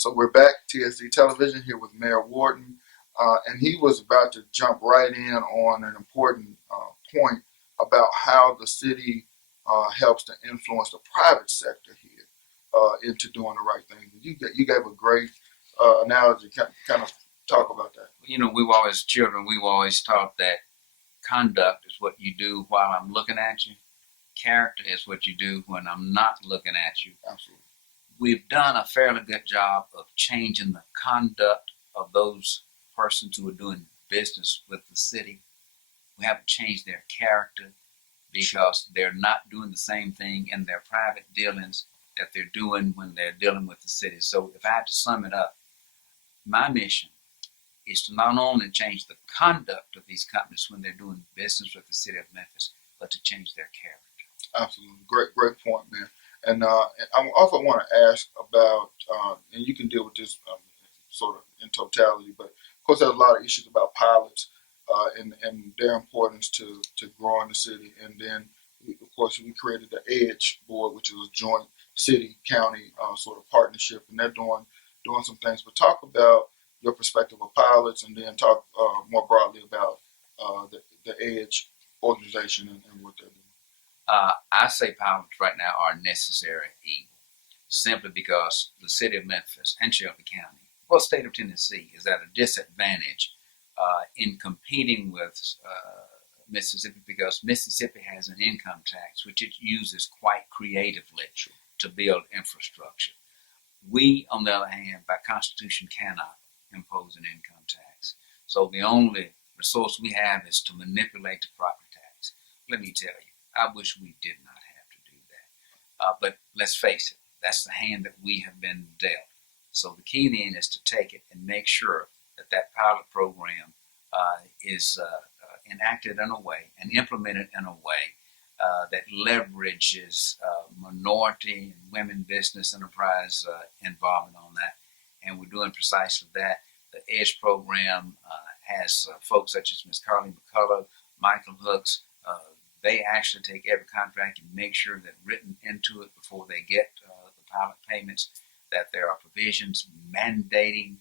So we're back, TSD Television, here with Mayor Wharton, and he was about to jump right in on an important point about how the city helps to influence the private sector here into doing the right thing. You gave a great analogy, kind of talk about that. You know, we've always taught that conduct is what you do while I'm looking at you. Character is what you do when I'm not looking at you. Absolutely. We've done a fairly good job of changing the conduct of those persons who are doing business with the city. We haven't changed their character because they're not doing the same thing in their private dealings that they're doing when they're dealing with the city. So if I had to sum it up, my mission is to not only change the conduct of these companies when they're doing business with the city of Memphis, but to change their character. Absolutely. Great point, man. And I also want to ask about, and you can deal with this sort of in totality, but of course there's a lot of issues about pilots and their importance to growing the city. And then, of course, we created the EDGE board, which is a joint city-county sort of partnership, and they're doing some things. But talk about your perspective of pilots, and then talk more broadly about the EDGE organization and what they're doing. I say pilots right now are a necessary evil, simply because the city of Memphis and Shelby County, well, state of Tennessee, is at a disadvantage in competing with Mississippi, because Mississippi has an income tax which it uses quite creatively to build infrastructure. We, on the other hand, by Constitution, cannot impose an income tax. So the only resource we have is to manipulate the property tax. Let me tell you, I wish we did not have to do that. But let's face it, that's the hand that we have been dealt. So the key then is to take it and make sure that that pilot program is enacted in a way and implemented in a way that leverages minority and women business enterprise involvement on that. And we're doing precisely that. The EDGE program has folks such as Ms. Carly McCullough, Michael Hooks. They actually take every contract and make sure that written into it before they get the pilot payments, that there are provisions mandating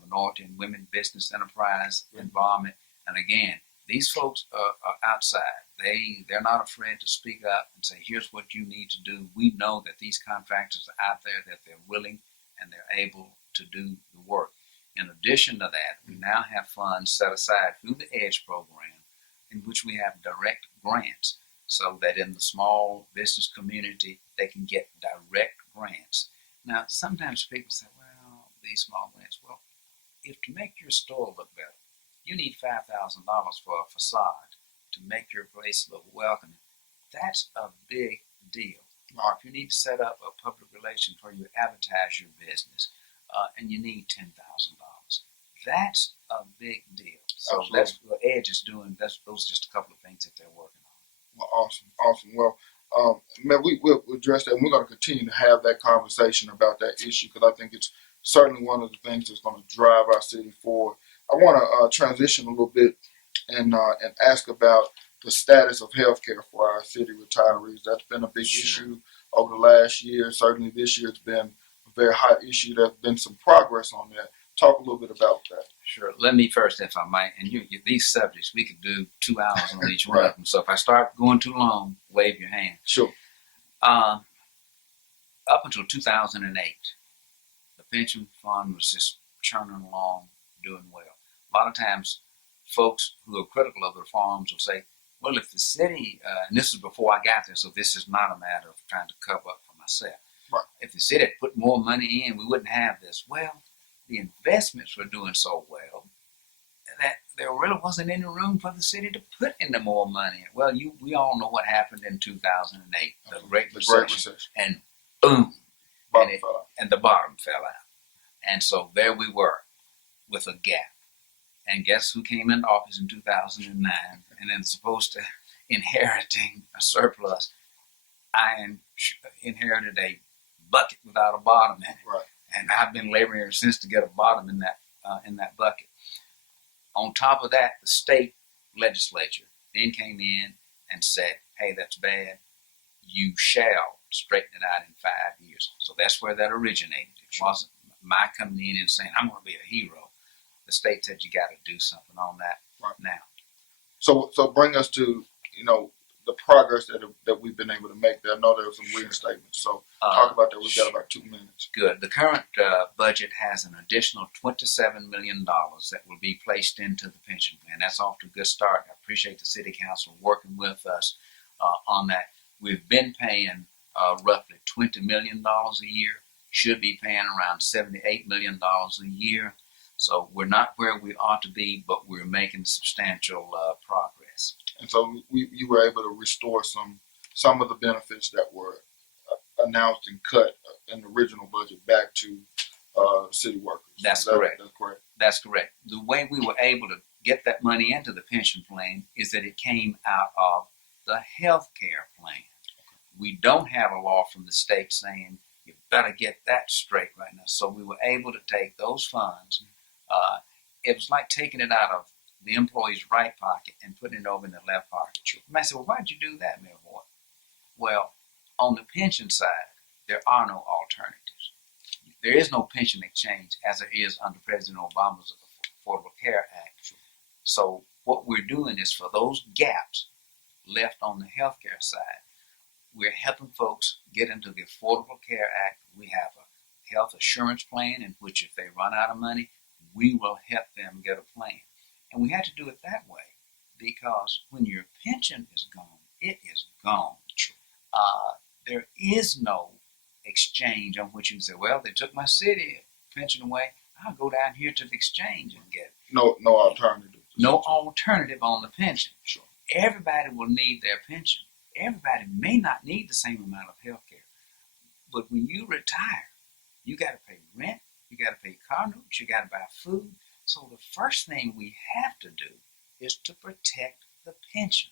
minority and women business enterprise involvement. And again, these folks are outside. They're not afraid to speak up and say, here's what you need to do. We know that these contractors are out there, that they're willing and they're able to do the work. In addition to that, we now have funds set aside through the EDGE program in which we have direct grants, so that in the small business community, they can get direct grants. Now, sometimes people say, well, these small grants, well, if to make your store look better, you need $5,000 for a facade to make your place look welcoming, that's a big deal. Or if you need to set up a public relations where you advertise your business, and you need $10,000, that's a big deal. So absolutely. That's what EDGE is doing. Those are just a couple of things that they're working on. Well, awesome. Well, man, we'll address that, and we're going to continue to have that conversation about that issue, because I think it's certainly one of the things that's going to drive our city forward. I want to transition a little bit and ask about the status of healthcare for our city retirees. That's been a big issue over the last year. Certainly this year it's been a very hot issue. There's been some progress on that. Talk a little bit about that. Sure. Let me first, if I might, and these subjects, we could do 2 hours on each one right. of them. So if I start going too long, wave your hand. Sure. Up until 2008, the pension fund was just churning along, doing well. A lot of times, folks who are critical of the reforms will say, well, if the city, and this is before I got there, so this is not a matter of trying to cover up for myself. Right. If the city had put more money in, we wouldn't have this. Well, the investments were doing so well that there really wasn't any room for the city to put in the more money. Well, we all know what happened in 2008, the Great Recession. And boom, and the bottom fell out. And so there we were with a gap. And guess who came into office in 2009 and then supposed to inheriting a surplus? I inherited a bucket without a bottom in it. Right. And I've been laboring ever since to get a bottom in that bucket. On top of that, the state legislature then came in and said, hey, that's bad. You shall straighten it out in 5 years. So that's where that originated. It wasn't my coming in and saying, I'm going to be a hero. The state said you got to do something on that Right. now. So bring us to, the progress that we've been able to make there. I know there were some reinstatements. So talk about that. We've got about 2 minutes. Good. The current budget has an additional $27 million that will be placed into the pension plan. That's off to a good start. I appreciate the City Council working with us on that. We've been paying roughly $20 million a year. Should be paying around $78 million a year. So we're not where we ought to be, but we're making substantial progress. And so you were able to restore some of the benefits that were announced and cut in the original budget back to city workers. That's correct. That's correct. That's correct. The way we were able to get that money into the pension plan is that it came out of the health care plan. We don't have a law from the state saying you better get that straight right now. So we were able to take those funds. It was like taking it out of the employee's right pocket and putting it over in the left pocket. You might say, well, why'd you do that, Mayor Wharton? Well, on the pension side, there are no alternatives. There is no pension exchange as there is under President Obama's Affordable Care Act. So what we're doing is for those gaps left on the healthcare side, we're helping folks get into the Affordable Care Act. We have a health assurance plan in which if they run out of money, we will help them get a plan. And we had to do it that way because when your pension is gone, it is gone. There is no exchange on which you can say, well, they took my city pension away. I'll go down here to the exchange and get it. No alternative. No alternative on the pension. Sure. Everybody will need their pension. Everybody may not need the same amount of health care. But when you retire, you got to pay rent, you got to pay car notes, you got to buy food. So the first thing we have to do is to protect the pension.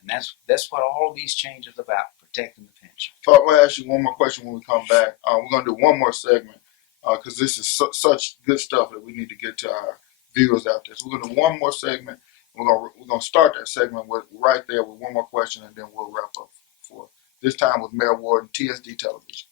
And that's what all of these changes are about, protecting the pension. So I'm going to ask you one more question when we come back. We're going to do one more segment because this is such good stuff that we need to get to our viewers out there. So we're going to do one more segment. We're going to start that segment right there with one more question, and then we'll wrap up for this time with Mayor Wharton, TSD Television.